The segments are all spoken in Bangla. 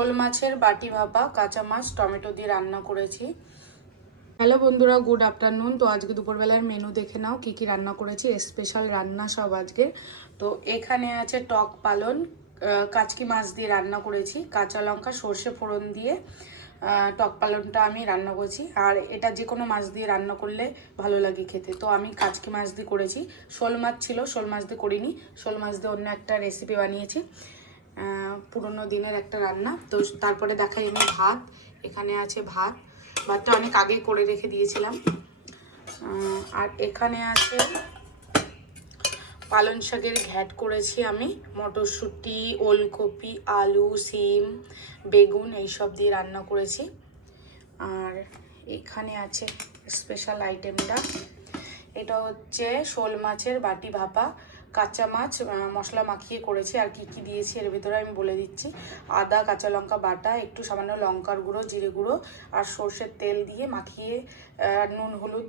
শোল মাছের বাটি ভাপা, কাঁচা মাছ টমেটো দিয়ে রান্না করেছি। হ্যালো বন্ধুরা, গুড আফটারনুন। তো আজকে দুপুরবেলার মেনু দেখে নাও কি কি রান্না করেছি। স্পেশাল রান্না সব আজকে। তো এখানে আছে টক পালন, কাচকি মাছ দিয়ে রান্না করেছি। কাঁচা লঙ্কা সর্ষে ফোড়ন দিয়ে টক পালনটা আমি রান্না করেছি। আর এটা যে কোনো মাছ দিয়ে রান্না করলে ভালো লাগে খেতে। তো আমি কাচকি মাছ দিয়ে করেছি। শোল মাছ ছিল, শোল মাছ দিয়ে করিনি, শোল মাছ দিয়ে অন্য একটা রেসিপি বানিয়েছি, পুরোনো দিনের একটা রান্না। তো তারপরে দেখাই আমি ভাত। এখানে আছে ভাত, ভাতটা অনেক আগে করে রেখে দিয়েছিলাম। আর এখানে আছে পালং শাকের ঘ্যাট করেছি আমি, মটরশুঁটি, ওলকপি, আলু, সিম, বেগুন এইসব দিয়ে রান্না করেছি। আর এখানে আছে স্পেশাল আইটেমটা, এটা হচ্ছে শোল মাছের বাটি ভাপা, কাঁচা মাছ মশলা মাখিয়ে করেছি। আর কি কি দিয়েছি এর ভিতরে আমি বলে দিচ্ছি। আদা, কাঁচা লঙ্কা বাটা, একটু সামান্য লঙ্কার গুঁড়ো, জিরে গুঁড়ো আর সর্ষের তেল দিয়ে মাখিয়ে, নুন হলুদ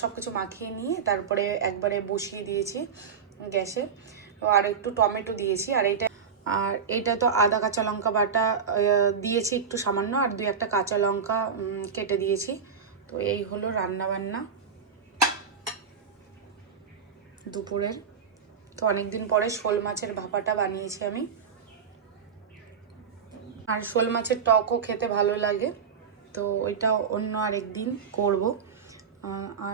সব কিছু মাখিয়ে নিয়ে তারপরে একবারে বসিয়ে দিয়েছি গ্যাসে। আর একটু টমেটো দিয়েছি। আর এইটা তো আদা কাঁচা লঙ্কা বাটা দিয়েছি একটু সামান্য, আর দুই একটা কাঁচা লঙ্কা কেটে দিয়েছি। তো এই হলো রান্না বান্না দুপুরের। তো অনেকদিন পরে শোল মাছের ভাপাটা বানিয়েছি আমি। আর শোল মাছের টকও খেতে ভালো লাগে, তো ওইটা অন্য আরেকদিন করব। আর